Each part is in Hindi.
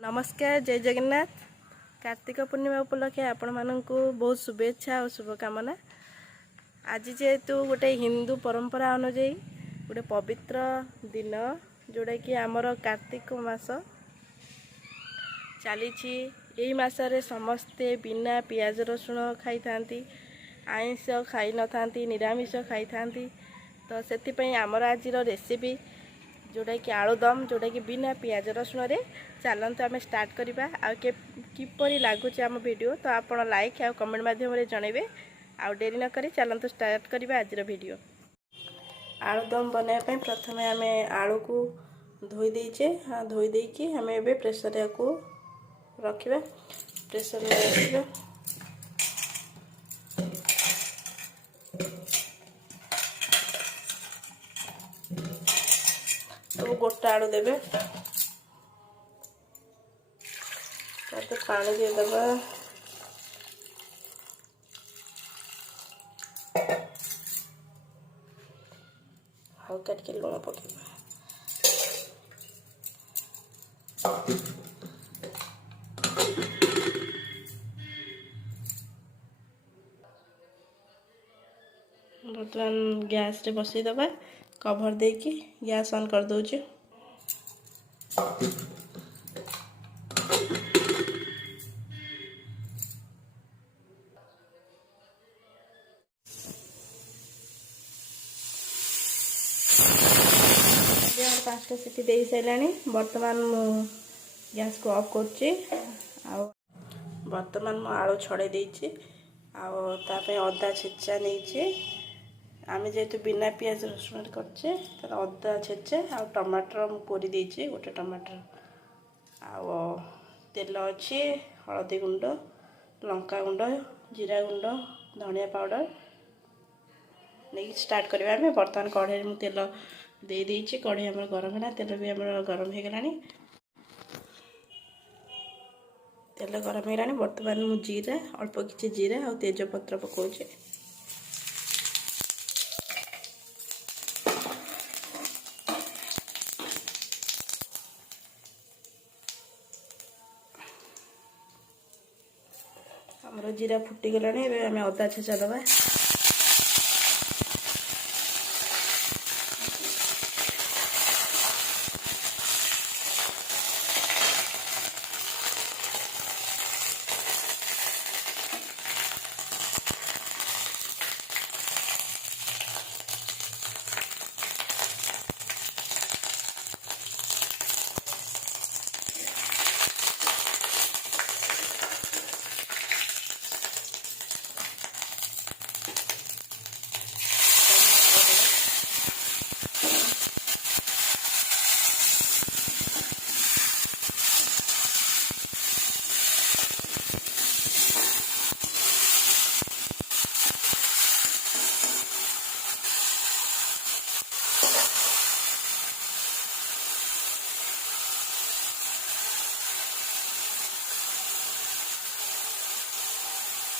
नमस्कार, जय जगन्नाथ। कार्तिक पूर्णिमा उपलक्षे आपण मानक बहुत शुभेच्छा और शुभकामना। आज जेहेतु गोटे हिंदू परंपरा अनुजाई गोटे पवित्र दिन जोड़ा कि आमर कार्तिक मास चली यही मसरे समस्ते बिना पियाज रसुण खाई था, आइंष खाई न था, निरामिष खाई था। तो से आमर आज रेसिपी जोड़ा कि आलुदम जोड़ा कि बिना पियाज रसुण रे चलते आम स्टार्ट करवा किपरि लगुच आम वीडियो। तो आप लाइक आ कमेंट माध्यम जनइबे। आ डेरी न करी चलते स्टार्ट करवा आज वीडियो। आलुदम बनाया प्रथम आम आलू को धोई देचे, धोई देकी आम ए प्रेसर को रखा। प्रेसर में रखा तो गोटा आलू देवे, ताते पानी दे दबा। हल्का टिके लुण पकेबा। बर्तमान गैस रे बसई दबा, कवर देकी गैस ऑन कर दोचे। पाँचटा सीटी दे सारे बर्तमान गैस को ऑफ कर बर्तमान मु आलू छड़े देछि। अदा छेचा नहीं आम जेहेतु बिना पियाज रसुण करचे तर अदा छेचा आ टमाटर मु कोरी देछि। गोटे टमाटर आ तेल अच्छी, हलदी गुंड, लंका गुंड, जीरा गुंड, धनिया पाउडर नहीं स्टार्ट करवा। आम बर्तमान कढ़ाई में तेल दे देछि। कढ़ाई आम गरम है, तेल भी आम गरम हो गलानी। तेल गरम है बर्तमान मु जीरा अल्प किसी जीरा और तेजपत्र पकाउछे। हमर जीरा फुटी गलानी। एबे आम अदा छेचा दबा।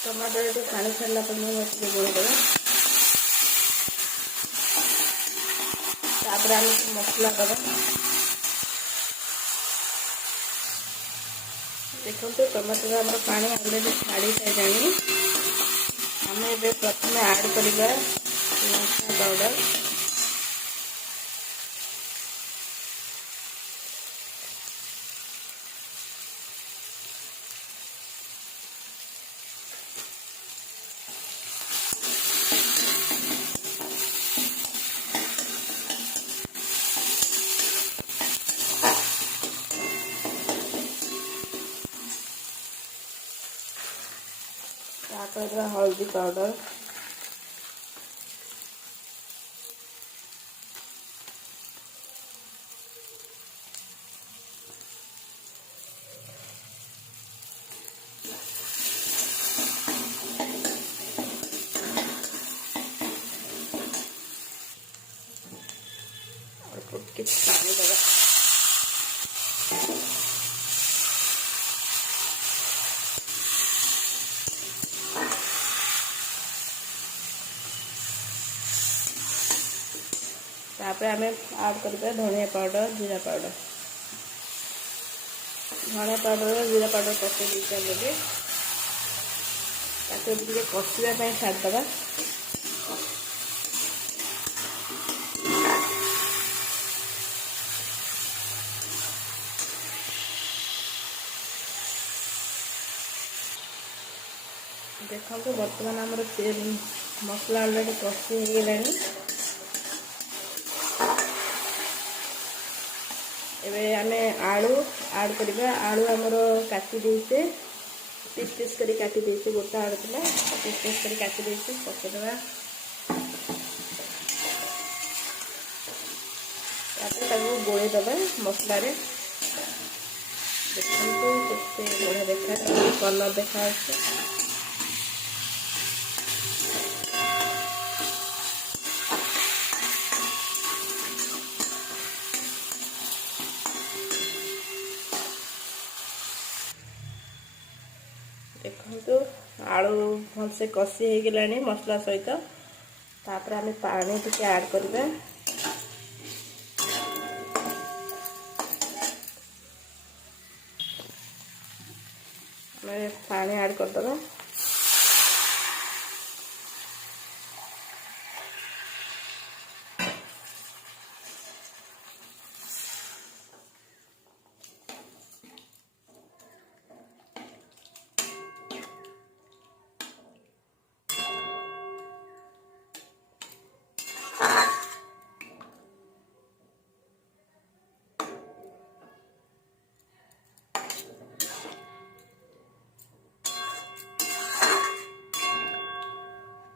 टमाटर ये पानी छाड़ा पर गोल देवा। तापर आम मसला दबा। देखो टमाटर आम पानी अलरेडी छाड़ी सारे। आम ए प्रथम ऐड करवा लंका पाउडर, हल्दी पाउडर, और कुछ पानी दबा। तापर आम ऐड कर धनिया पाउडर, जीरा पाउडर। धनिया पाउडर जीरा पाउडर पकई देते अलरेडी ताको टे कषापी छाड़दे। देखो बर्तमान आमर मसला अलरेडी कषि हो गलानी। एबे आमे आलू ऐड करबा। आलू हमर काटी देइसे पीस पीस करी काटी देइसे। गोटा आलू थिला पीस पीस करी काटी देइसे पके देबा। तापर ताको गोळे देबा मसला रे। देखो केते बढ़िया देखा कलर देखा আছে। देखो आलू भलसे कषि हो गलानी मसला सहित। तापर आमे पानी टिके ऐड करबा। आमे पानी ऐड कर दबा।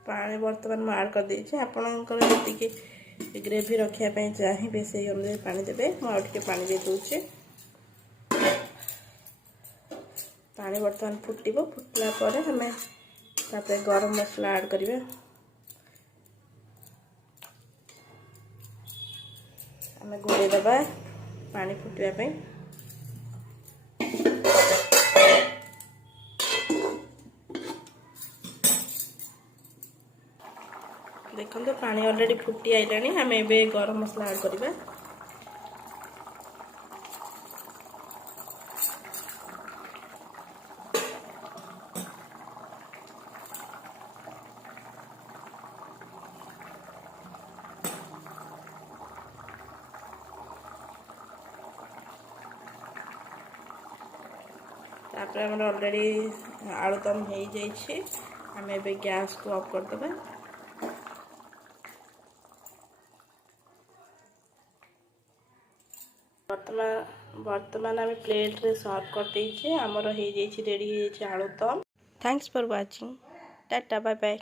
पानी बर्तमान में ऐड कर देइछे। आपनकर जति ग्रेवी रखिया चाहिए से अनुसार पानी देबे। मुझे पानी दे दूचे। पानी बर्तमान फुटिबो। फुटला पर हमें तापर गरम मसला ऐड करिवे। हमें घोड़े दबा पानी फुटवा पे। देखो तो पानी ऑलरेडी फुटी आइलानी। हमें एबे गरम मसला ऐड करिबा। तापर हमर ऑलरेडी आलुदम हो जाइए। हमें एबे गैस को ऑफ कर देबा। वर्तमान आम प्लेट रे सर्व कर देइछे। हमर हो जाइए रेडी हो जाइए aloo dum. Thanks for watching. Tata bye bye.